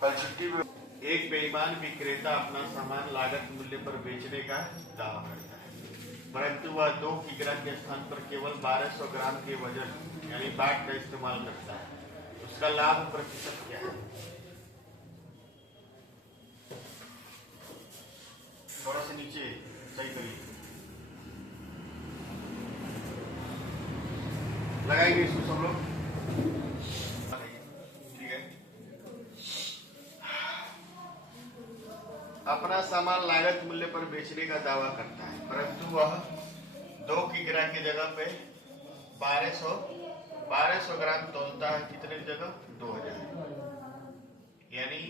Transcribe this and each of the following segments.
फलश्रुति में एक बेईमान विक्रेता अपना सामान लागत मूल्य पर बेचने का दावा करता है, परंतु वह 2 किग्रा के स्थान पर केवल 1200 ग्राम के वजन यानी बाट का इस्तेमाल करता है। उसका लाभ प्रतिशत क्या है? थोड़ा सा नीचे सही करिए, लगाएंगे इसको सब लोग। ठीक है, अपना सामान लागत मूल्य पर बेचने का दावा करता है, परंतु वह 2 किग्रा की जगह पे 1200 ग्राम तोलता है। कितने की जगह? 2000, यानी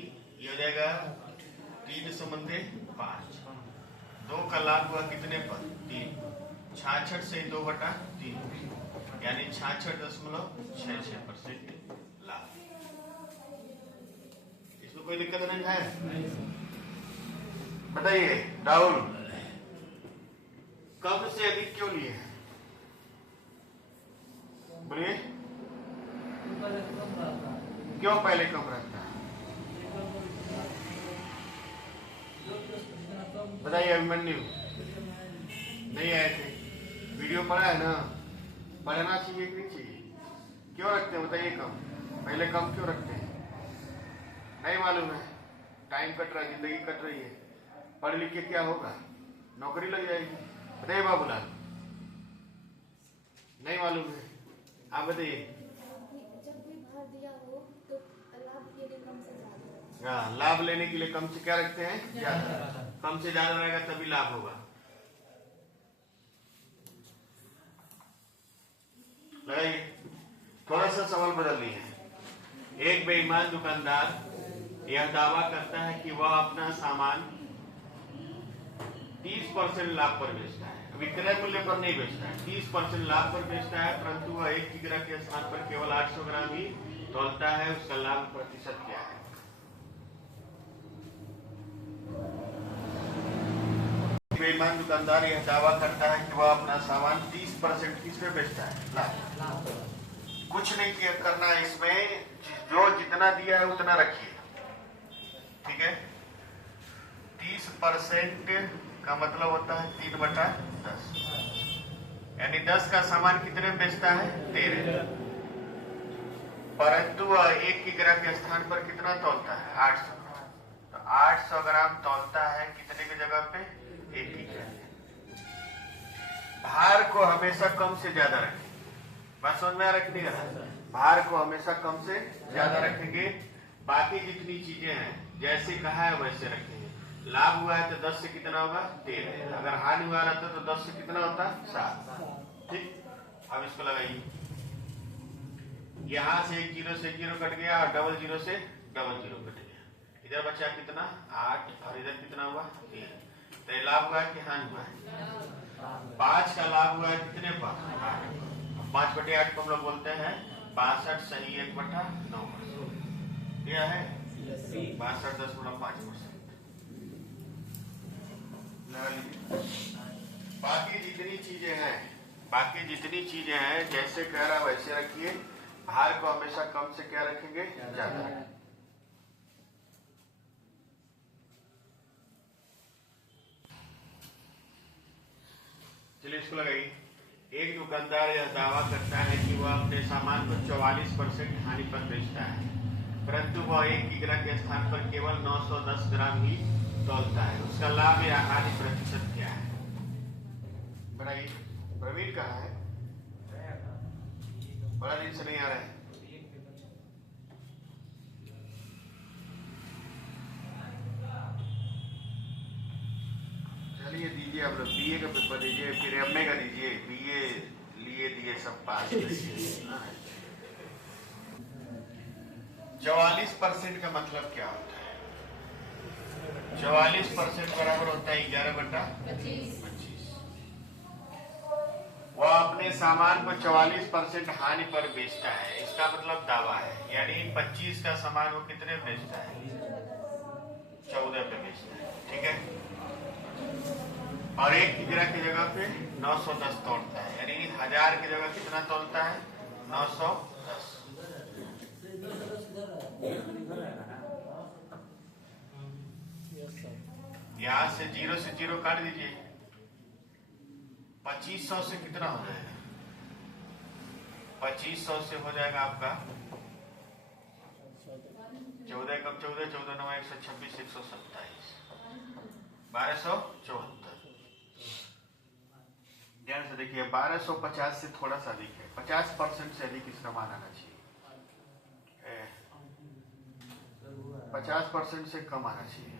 ये हो जाएगा 3 समंदे 5। 2 का लाभ हुआ कितने पर? 3। 66 से 2/3 यानी 66.66% लाभ। इसमें कोई दिक्कत नहीं है? बताइए राहुल, कम से अधिक क्यों लिए हैं? बोलिए, क्यों पहले कम रहता है? बताइए अभिमन्यु, नहीं आए थे? वीडियो पढ़ा है ना? पढ़ना चाहिए कि नहीं चाहिए? क्यों रखते हैं बताइए कम? पहले कम क्यों रखते हैं? नहीं मालूम है? टाइम कट रहा है, जिंदगी कट रही है। पढ़ लिख के क्या होगा? नौकरी लग जाएगी। बताइए बाबूलाल, नहीं मालूम है? आप बताइए। जब भी भार दिया हो तो लाभ के लिए कम से ज्यादा। हाँ, लाभ लेने के लिए कम से क्या रखते हैं? ज्यादा। कम से ज्यादा रहेगा तभी लाभ होगा। लगाइए, थोड़ा सा सवाल बदल लिए। एक बेईमान दुकानदार यह दावा करता है कि वह अपना सामान 30% लाभ पर बेचता है, विक्रय मूल्य पर नहीं बेचता है, 30% लाभ पर बेचता है, परंतु वह 1 किग्रा के स्थान पर केवल 800 ग्राम ही तोलता है। उसका लाभ प्रतिशत क्या है? बेईमान दुकानदार यह दावा करता है कि वह अपना सामान 30% किस पे बेचता है? लाभ। कुछ नहीं किया करना है इसमें, जो जितना दिया है उतना रखिए। ठीक है, 30% का मतलब होता है 3/10, यानी 10 का सामान कितने में बेचता है? 13, परंतु वह 1 किग्रा के स्थान पर कितना तोलता है? 800। तो 800 ग्राम तोलता है कितने की जगह पे? 1 किग्रा। भार को हमेशा कम से ज्यादा रखें। बस समझ में रखने का, भार को हमेशा कम से ज्यादा रखेंगे। बाकी जितनी चीजें हैं जैसे कहा है वैसे रखेंगे। लाभ हुआ है तो 10 से कितना होगा? 13। अगर हानि हुआ रहता तो 10 से कितना होता? 7। ठीक, अब इसको लगाइए। यहां से 1 0 से 0 कट गया और डबल 0 से डबल 0 कट गया। इधर बचा कितना? 8 और इधर कितना हुआ? 3। तो ये लाभ हुआ है कि हानि हुआ है? 5 का लाभ हुआ है कितने पर? 8। 5/8 को हम लोग बोलते हैं 62 सही 1/9। यह है 62.5%। बाकी जितनी चीजें हैं जैसे कह रहा वैसे रखिए। भार को हमेशा कम से क्या रखेंगे? ज्यादा। चलिए इसको लगाइए। एक दुकानदार यह दावा करता है कि वह अपने सामान को 44% हानि पर बेचता है, परंतु वह 1 किग्रा के स्थान पर केवल 910 ग्राम ही तोलता है। उसका लाभ या हानि प्रतिशत क्या है? बताइए। प्रवीण कहाँ है? बड़ा दिन से नहीं आ रहा है। चलिए दीजिए, आप लोग बीए का पेपर दीजिए, फिर एमए का दीजिए, बीए लिए दिए सब पास। 44% का मतलब क्या होता है? 44% बराबर होता है 11/25। वह अपने सामान को 44% हानि पर बेचता है, इसका मतलब दावा है। यानी 25 का सामान वो कितने बेचता है? 14 पे बेचता है। ठीक है, और 1 किग्रा की जगह पे 910 तोड़ता है, यानी 1000 की जगह कितना तोड़ता है? 910। यहां से 0 काट दीजिए। 2500 से कितना हो जाएगा? 2500 से हो जाएगा आपका 14 कम 14, 14 9 126, 127, 1274। ध्यान से देखिए, 1250 से थोड़ा सा अधिक है, 50% से अधिक इसका मान आना चाहिए। 50% से कम आना चाहिए।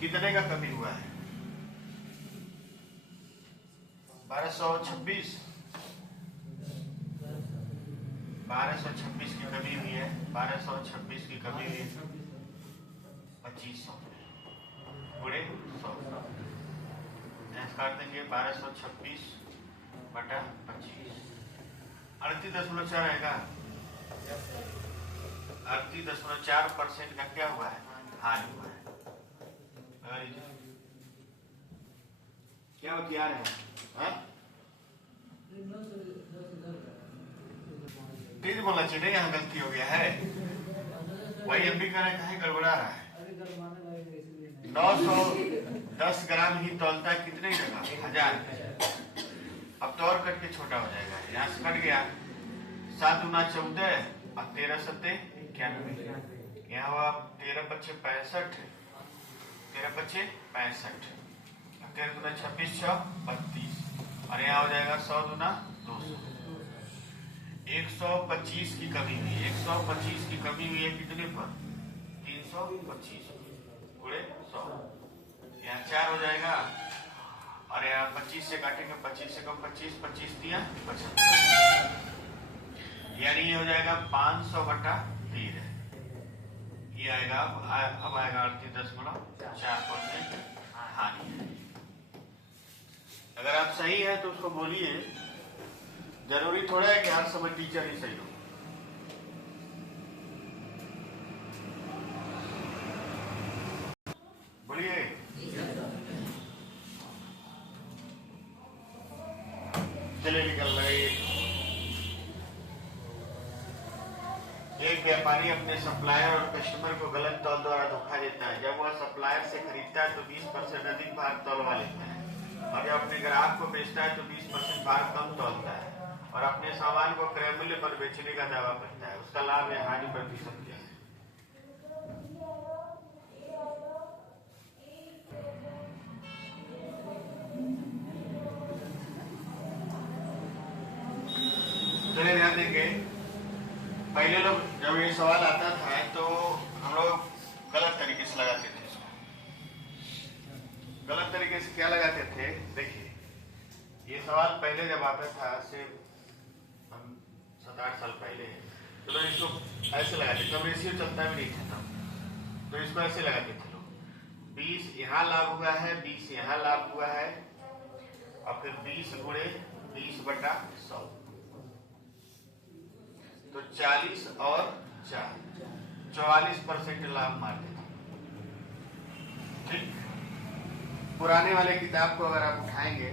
कितने का कमी हुआ है? 1226 की कमी हुई है। 1226 की कमी हुई है 2500 गुणे 100 काट देंगे। 1226 बटा 25 38.4 आएगा। 38.4% का क्या हुआ है? हानि हुआ है। क्या बतिया रहे हैं? तेज बोलना चाहिए, यहाँ गलती हो गया है। वही हम भी कह रहे हैं, गड़बड़ा रहा है। 910 ग्राम ही तौलता है कितने जगह? 1000। अब तो और कट के छोटा हो जाएगा, यहाँ से कट गया। 7 गुना 14 और 13 सत्ते 91। यहाँ हुआ 13 पच्चे 65, 13 पच्चे 65, 13 गुना 26 6 32 और यहाँ हो जाएगा 100 गुना 200। 125 की कमी हुई। 125 की कमी हुई है कितने पर? 325 गुणे 100। यहाँ 4 हो जाएगा और यहाँ 25 से काटेंगे। 25 से कम 25, 25 दिया 75, यानी ये हो जाएगा 500 बटा 13। ये आएगा अब आएगा 38.4% हानि है। अगर आप सही है तो उसको बोलिए। जरूरी थोड़ा है कि हर समय टीचर ही सही हो। बोलिए। चले निकल रहे। एक व्यापारी अपने सप्लायर और कस्टमर को गलत तौल द्वारा धोखा देता है। जब वह सप्लायर से खरीदता है तो 20% अधिक भार तौलवा लेता है और जब अपने ग्राहक को बेचता है तो 20% भार कम तौलता है और अपने सामान को क्रय मूल्य पर बेचने का दावा करता है। उसका लाभ या हानि प्रतिशत क्या है? चलिए ध्यान देंगे। पहले लोग जब ये सवाल आता था तो हम लोग गलत तरीके से लगाते थे इसको। गलत तरीके से क्या लगाते थे? देखिए, ये सवाल पहले जब आता था, सिर्फ हम 7-8 साल पहले, तो लोग इसको ऐसे लगाते। तब रेशियो चलता भी नहीं था तब, तो इसको ऐसे लगाते थे लोग। 20 यहाँ लाभ हुआ है, 20 यहाँ लाभ हुआ है और फिर 20 गुणे 20 बटा 100, तो 40 और 4 44% लाभ मारते थे। ठीक, पुराने वाले किताब को अगर आप उठाएंगे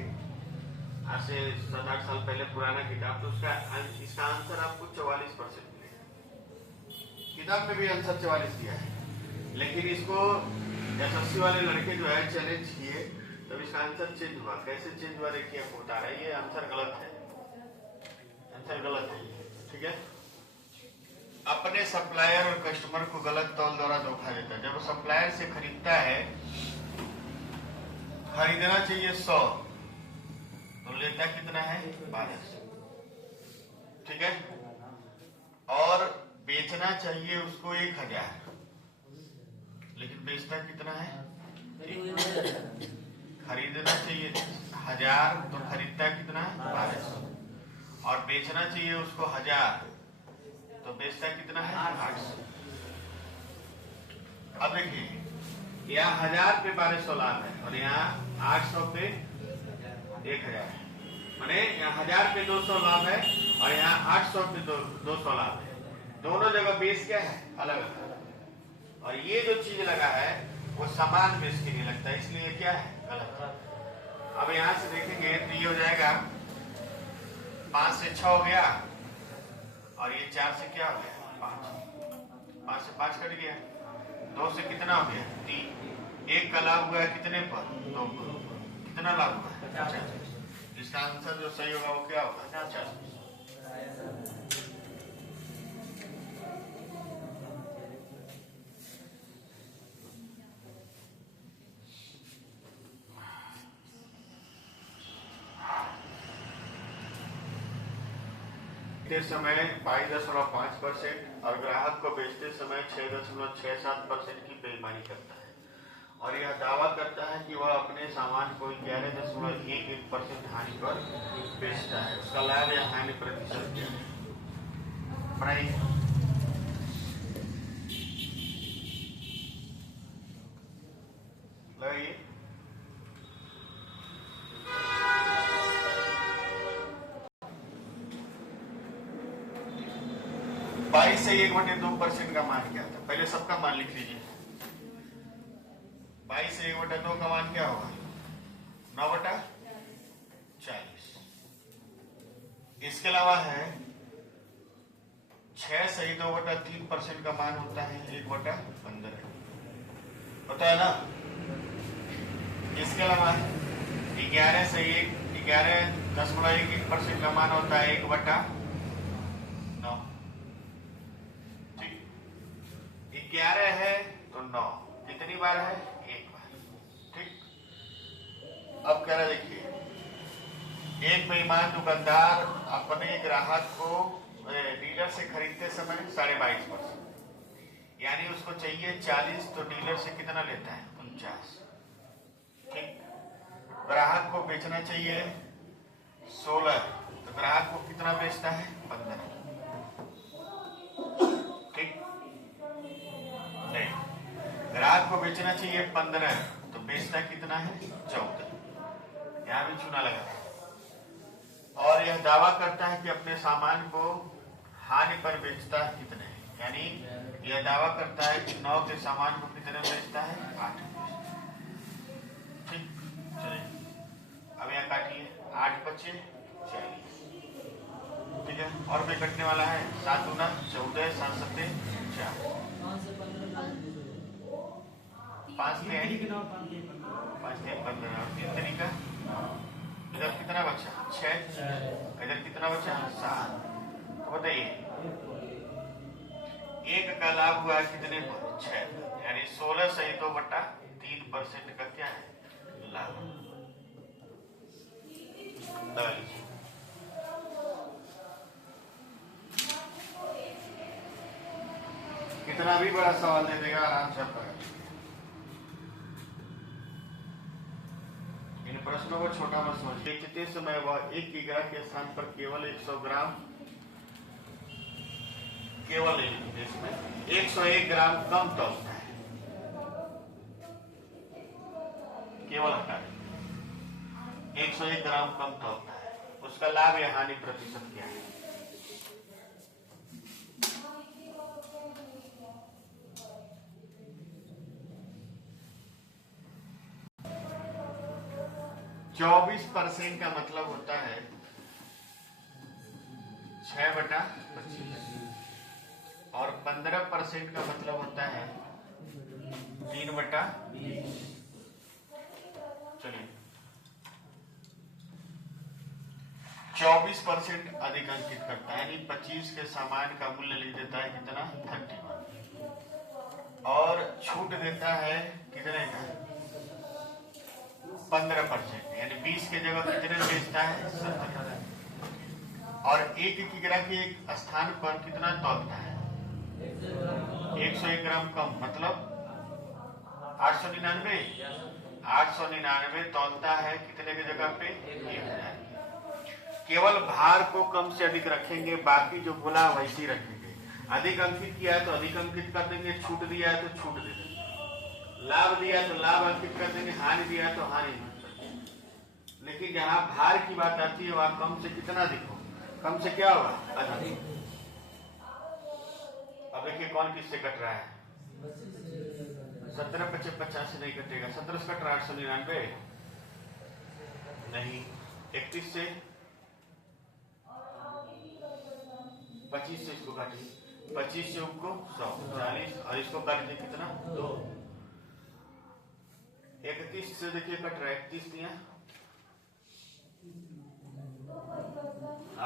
आज से 7-8 साल पहले पुराना किताब, तो उसका इसका आंसर आपको 44% मिलेगा। किताब में भी आंसर 44 दिया है, लेकिन इसको एसएससी वाले लड़के जो है चैलेंज किए, तब इसका आंसर चेंज हुआ। कैसे चेंज हुआ देखिए, आपको बता रहा है। ये आंसर गलत है, आंसर गलत है। ठीक है, अपने सप्लायर और कस्टमर को गलत तौल द्वारा धोखा देता है। जब सप्लायर से खरीदता है, खरीदना चाहिए 100 तो लेता कितना है? 1200। ठीक है, और बेचना चाहिए उसको 1000, लेकिन बेचता कितना है? खरीदना चाहिए 1000 तो खरीदता कितना है? 1200 और बेचना चाहिए उसको 1000 तो बेचता कितना है? 800। अब देखिए, यहाँ 1000 पे 1200 लाभ है और यहाँ 800 पे 1000 है। माने यहाँ 1000 पे 200 लाभ है और यहाँ 800 पे 200 लाभ है। दोनों जगह बेस क्या है? अलग अलग। और ये जो चीज लगा है वो समान बेस के लिए लगता है, इसलिए क्या है? गलत। अब यहाँ से देखेंगे तो ये हो जाएगा 5 से 6 हो गया और ये 4 से क्या हो गया? 5। 5 से 5 कट गया, 2 से कितना हो गया 3, 1 का लाभ हुआ है कितने पर 2 पर, कितना लाभ हुआ है 50। इसका आंसर जो सही होगा वो क्या होगा 50। समय 22.5% और ग्राहक को बेचते समय 6.67% की बेईमानी करता है और यह दावा करता है कि वह अपने सामान को 11.11% हानि पर बेचता है। उसका लाभ या हानि प्रतिशत क्या है? पढ़ाई 22 से 1/2% का मान क्या था? पहले सबका मान लिख लीजिए। 22 से 1/2 का मान क्या होगा 9/40। इसके अलावा है 6 से 2/3% का मान होता है 1/15 होता है ना। इसके अलावा 11 से 11.11% का मान होता है 1/9। 11 है तो 9 कितनी बार है 1 बार। ठीक, अब कह रहा देखिए, एक बेईमान दुकानदार अपने ग्राहक को डीलर से खरीदते समय 22.5%, यानी उसको चाहिए 40 तो डीलर से कितना लेता है 49। ठीक, ग्राहक को बेचना चाहिए 16 तो ग्राहक को कितना बेचता है 15। ठीक, नहीं, ग्राहक को बेचना चाहिए 15 तो बेचता कितना है 14। यहां भी चूना लगा और यह दावा करता है कि अपने सामान को हानि पर बेचता है कितने, यानी यह दावा करता है कि 9 के सामान को कितने बेचता है 8। ठीक, चलिए अब यहाँ काटिए 8 बचे 40। ठीक है, और भी कटने वाला है 7 गुना 14, 7 सत्ते 4, 5 में 5 3 15 और 3 तरीका। इधर कितना बचा 6, इधर कितना बचा 7। तो बताइए 1 का लाभ हुआ है कितने पर 6, यानी 16 सही 2/3% का क्या है लाभ। कितना भी बड़ा सवाल दे देगा आराम से आपका। इन प्रश्नों को छोटा मत समझिए। बेचते समय वह 1 किग्रा के स्थान पर केवल 100 ग्राम, केवल इसमें 101 ग्राम कम तौलता है, केवल हटा 101 ग्राम कम तौलता है। उसका लाभ या हानि प्रतिशत क्या है? चौबीस % का मतलब होता है 6/25 और 15% का मतलब होता है 3/20। चलिए 24% अधिक अंकित करता है, यानी 25 के सामान का मूल्य लिख देता है कितना 31 और छूट देता है कितने का 15%, यानी 20 के जगह कितने बेचता है 70 और 1 किग्रा के एक स्थान पर कितना तौलता है 101 ग्राम कम, मतलब 899 तौलता है कितने की जगह पे 1000। केवल भार को कम से अधिक रखेंगे, बाकी जो बोला वैसे ही रखेंगे। अधिक अंकित किया है तो अधिक अंकित कर देंगे, छूट दिया है तो छूट दे देंगे, लाभ दिया है तो लाभ अंकित कर देंगे, हानि दिया है तो हानि। लेकिन जहां भार की बात आती है वहां कम से कितना दिखो, कम से क्या होगा अधिक। अब देखिए कौन किससे कट रहा है 17 × 50 से नहीं कटेगा, 17 से कट रहा 899 नहीं, 31 से 25 से इसको काटिए 25 से को 100 40 और इसको काट दीजिए कितना 2। 31 से देखिए कट रहा है 31 दिया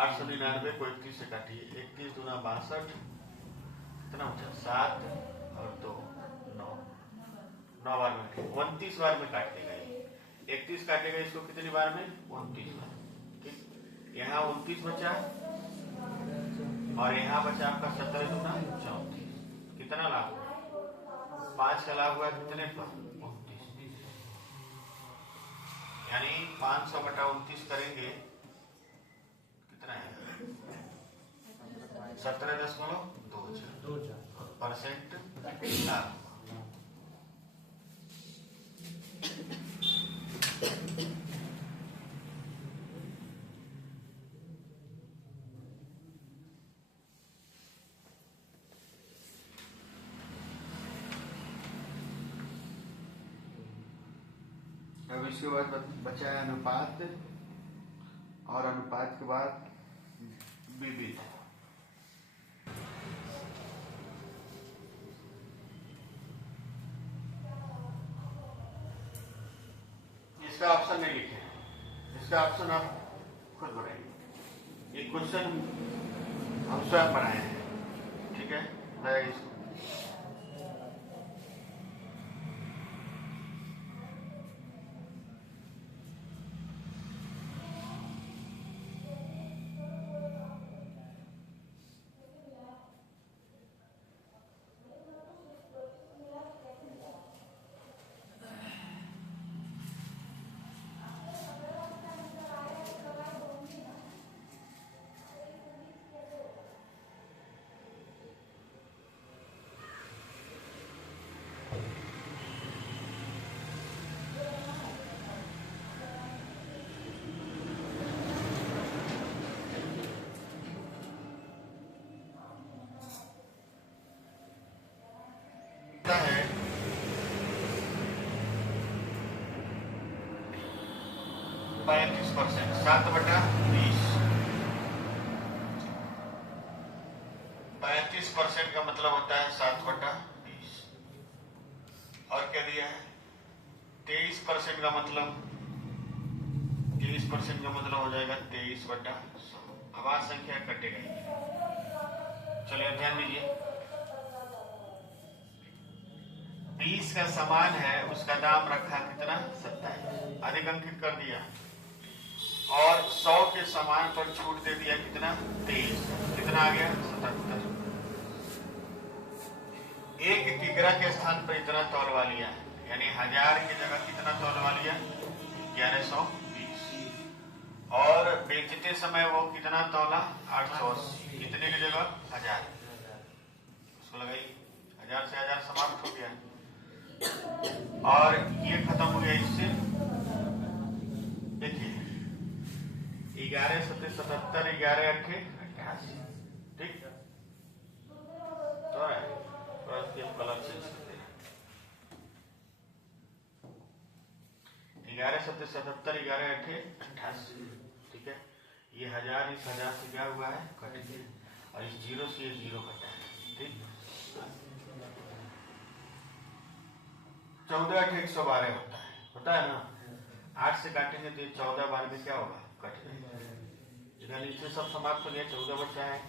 899 को 31 से काटिए 31 दूना 62 कितना बचा 7 और 2 9 9 बार में 29 बार में काट देगा। 31 काटेगा इसको कितनी बार में 29 बार। ठीक यहाँ 29 बचा और यहाँ बचा आपका 17 दूना 34 कितना लाभ 5 का लाभ हुआ कितने पर 29 यानी 500 बटा 29 करेंगे कितना है 17.24% लाभ। अब इसके बाद बचा है अनुपात और अनुपात के बाद विविध। इसका ऑप्शन नहीं लिखे, इसका ऑप्शन आप खुद बनाएंगे। ये क्वेश्चन हम स्वयं बनाए हैं। ठीक है मैं इसको है 35% 7/20 35% का मतलब होता है 7/20 और क्या दिया है 23% का मतलब 23% का मतलब हो जाएगा 23/100। आवाज संख्या कटेगा। चलिए ध्यान दीजिए 20 का समान है उसका दाम रखा कितना 27 अधिक अंकित कर दिया और 100 के समान पर छूट दे दिया कितना 23 कितना आ गया 77। एक किग्रा के स्थान पर इतना तौलवा लिया यानी 1000 की जगह कितना तौलवा लिया 1120 और बेचते समय वो कितना तौला 880 कितने की जगह 1000 उसको लगाई 1000 से 1000 समाप्त हो गया और ये खत्म हो गया। इससे देखिए 11 7 77 11 8 88 ठीक तो कलर चेंज करते हैं 11 7 77 11 8 88 ठीक है। ये 1000 इस 1000 से क्या हुआ है कट गया और इस 0 से ये 0 कटा है। ठीक 14 8 112 होता है ना 8 से काटेंगे तो 14 बार में क्या होगा कट जाएगा। नीचे सब समाप्त हो गया 14 बचा है।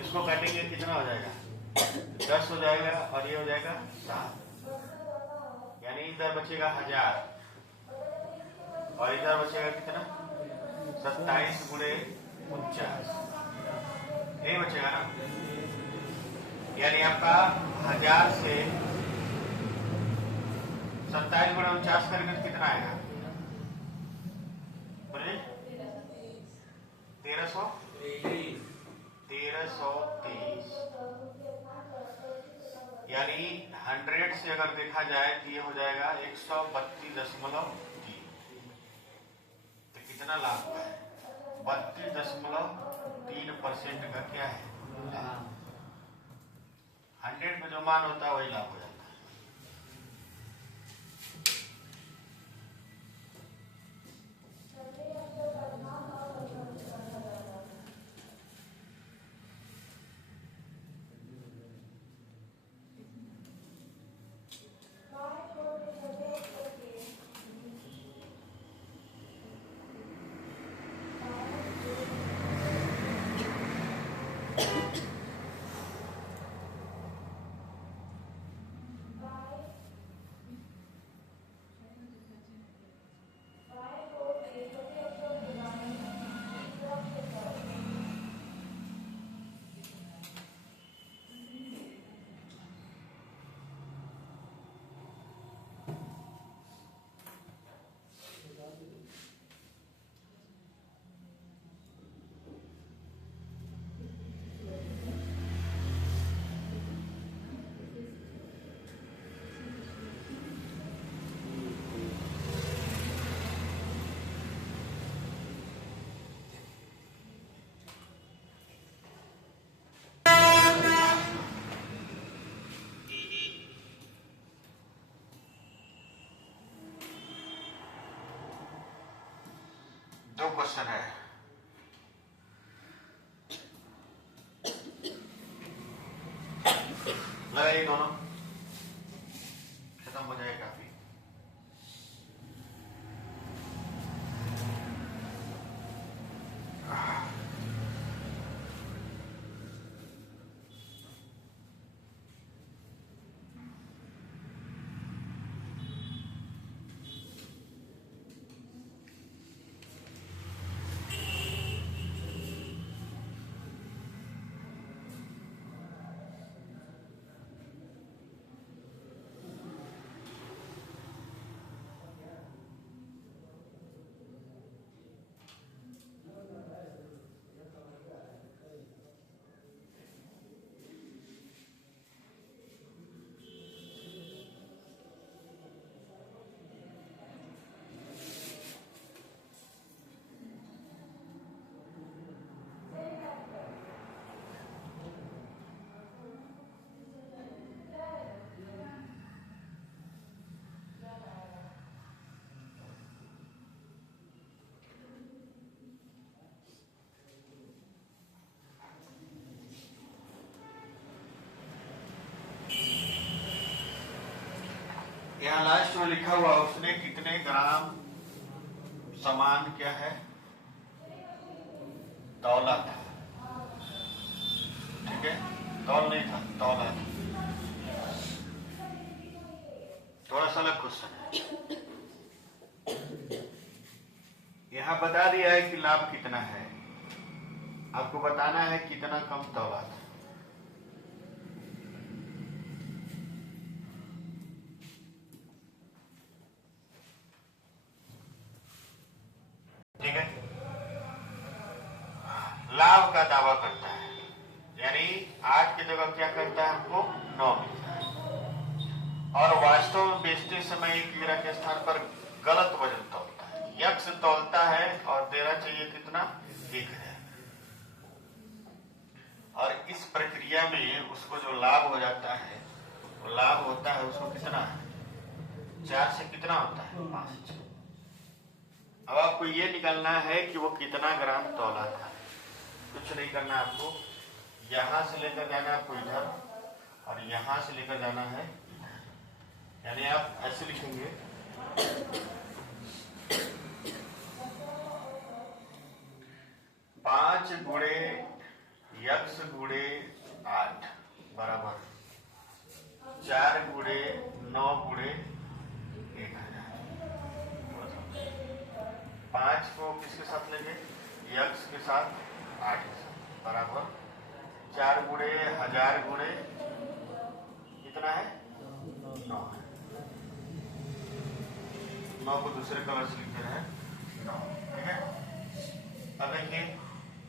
इसको काटेंगे कितना हो जाएगा 10 हो जाएगा और ये हो जाएगा 7 यानी इधर बचेगा 1000 और इधर बचेगा कितना 27 गुणे 49 यही बचेगा ना यानी आपका 1000 से 27 गुणे 49 करेंगे तो कितना आएगा बोलिए 1330 यानी 100 से अगर देखा जाए तो ये हो जाएगा 132.3 तो कितना लाभ हुआ है 32.3% का क्या है 100 में जो मान होता है वही लाभ हो जाता है। क्वेश्चन है। लगाइए दोनों, खत्म हो जाए काफी। यहाँ लास्ट में लिखा हुआ उसने कितने ग्राम सामान क्या है तौला था। ठीक है, तौल नहीं था, तौला था। थोड़ा सा अलग क्वेश्चन है। यहाँ बता दिया है कि लाभ कितना है, आपको बताना है कितना कम तौला था। ठीक है, लाभ का दावा करता है, यानी 8 की जगह क्या करता है, हमको 9 मिलता है। और वास्तव में बेचते समय एक लीरा के स्थान पर गलत वजन तौलता है, यक्ष तौलता है और देना चाहिए कितना, 1000। और इस प्रक्रिया में उसको जो लाभ हो जाता है, वो लाभ होता है उसको कितना है, 4 से कितना होता है, 5। अब आपको ये निकालना है कि वो कितना ग्राम तौला था। कुछ नहीं करना आपको, यहां से लेकर जाना है आपको इधर, और यहां से लेकर जाना है इधर। यानी आप ऐसे लिखेंगे 5 गुणे यक्ष गुणे 8 बराबर 4 गुणे 9 गुणे 1000। 5 को किसके साथ लेंगे, यक्ष के साथ, 8 के साथ, बराबर 4 गुणे 1000 गुणे कितना है, 9 है। 9 को दूसरे कलर से लिखते हैं 9। ठीक है, अब देखिए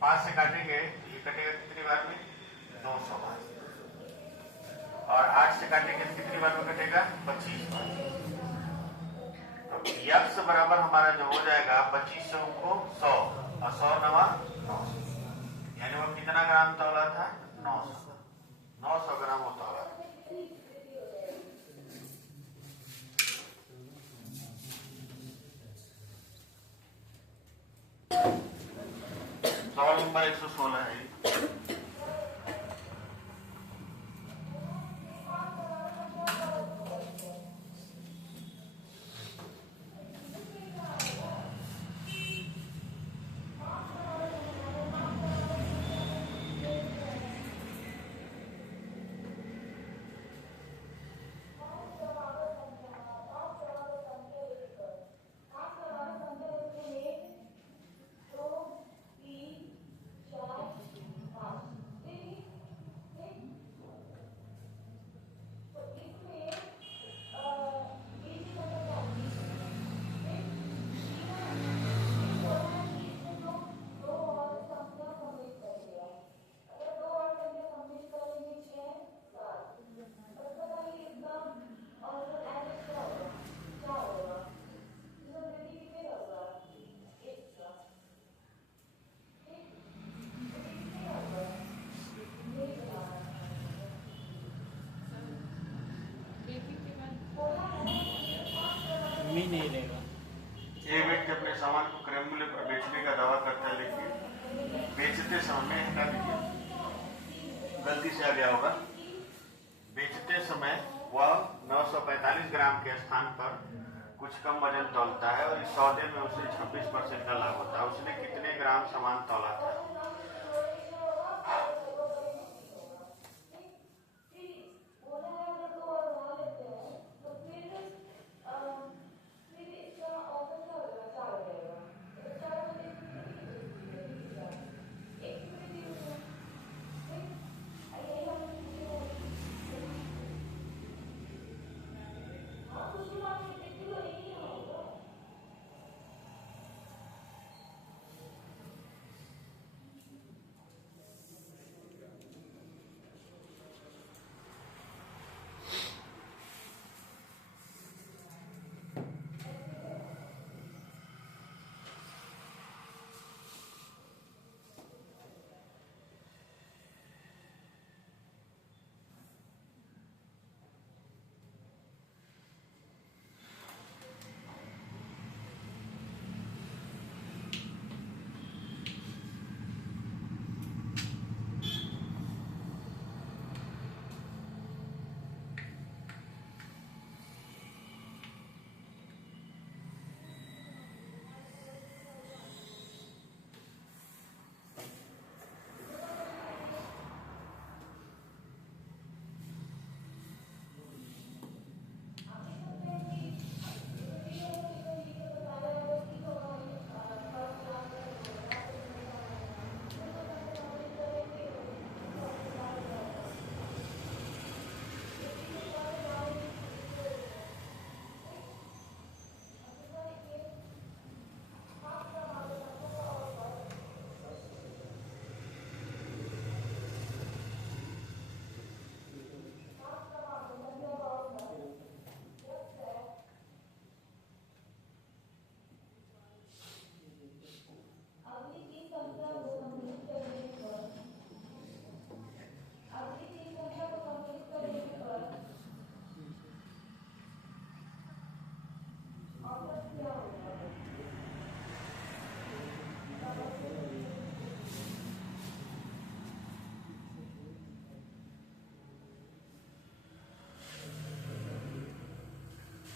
5 से काटेंगे, ये कटेगा कितनी बार में, 200 बार। और 8 से काटेंगे तो कितनी बार में कटेगा, 25 बार। यक्ष बराबर हमारा जो हो जाएगा 25 से उनको 100, और 100 नवा 900, यानी वो कितना ग्राम तौला था, 900 ग्राम वो तौला था। सवाल नंबर 116 है। बेचते समय हटा दीजिए, गलती से आ गया होगा। बेचते समय वह 945 ग्राम के स्थान पर कुछ कम वजन तौलता है और इस सौदे में उसे 26% का लाभ होता है। उसने कितने ग्राम सामान तौला था?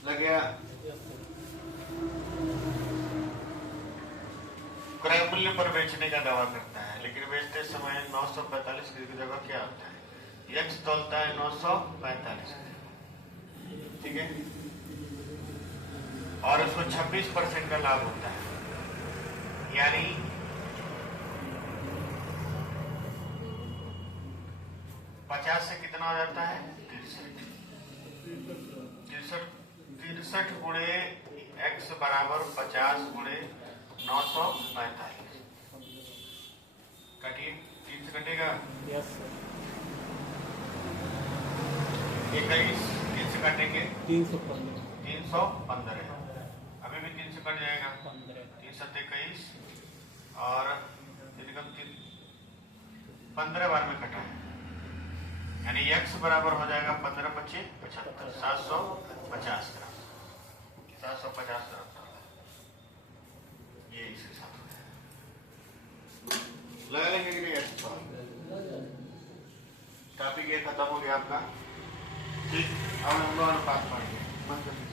लग गया? क्रय मूल्य पर बेचने का दावा करता है, लेकिन बेचते समय 945 की जगह क्या होता है? एक्स तौलता है 945, ठीक है, और उसको 26% का लाभ होता है, यानी 50 से कितना हो जाता है? 63 गुणे एक्स बराबर 50 गुणे 945। काटिए, 3 से कटेगा। Yes sir. 21 3 से काटेंगे 315। 315, अभी भी 3 से कट जाएगा 3 7 21 और 15 बार में कटा है, यानी x बराबर हो जाएगा 15 25 75, 750 ग्राम। 750 ग्राम ये इसके साथ लगा लेंगे कि नहीं? ऐसे टॉपिक ये खत्म हो गया आपका, ठीक। अब हम लोग अनुपात पढ़ेंगे।